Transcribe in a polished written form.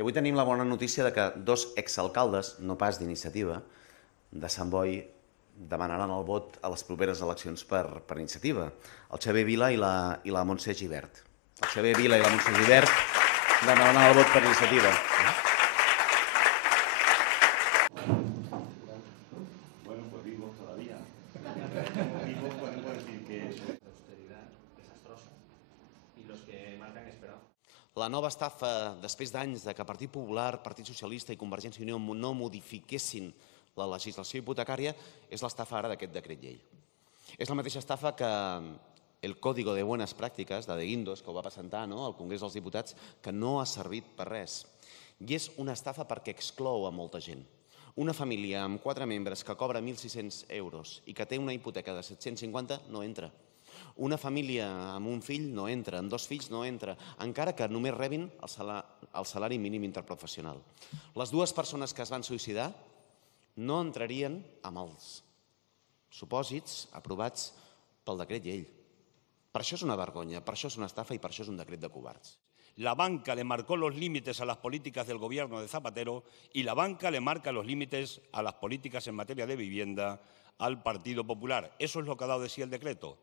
I avui tenim la bona notícia de que dos exalcaldes, no pas d'iniciativa, de Sant Boi, demanaran el vot a les properes eleccions per iniciativa. El Xavier Vila i la Montse Gibert. El Xavier Vila i la Montse Gibert demanaran el vot per iniciativa. Bueno, pues vivos todavía. Vivos podemos decir que es austeridad desastrosa y los que marcan esperanza. La nova estafa, després d'anys de que Partit Popular, Partit Socialista i Convergència i Unió no modifiquessin la legislació hipotecària, és l'estafa ara d'aquest decret llei. És la mateixa estafa que el Código de Buenas Prácticas de Guindos, que ho va presentar al Congrés dels Diputats, que no ha servit per res. I és una estafa perquè exclou a molta gent. Una família amb 4 membres que cobra 1.600 euros i que té una hipoteca de 750 no entra. Una família amb un fill no entra, amb 2 fills no entra, encara que només rebin el salari mínim interprofessional. Les 2 persones que es van suïcidar no entrarien amb els supòsits aprovats pel decret llei. Per això és una vergonya, per això és una estafa i per això és un decret de covards. La banca le marcó los límites a las políticas del gobierno de Zapatero y la banca le marca los límites a las políticas en materia de vivienda al Partido Popular. Eso es lo que ha dado de sí el decreto.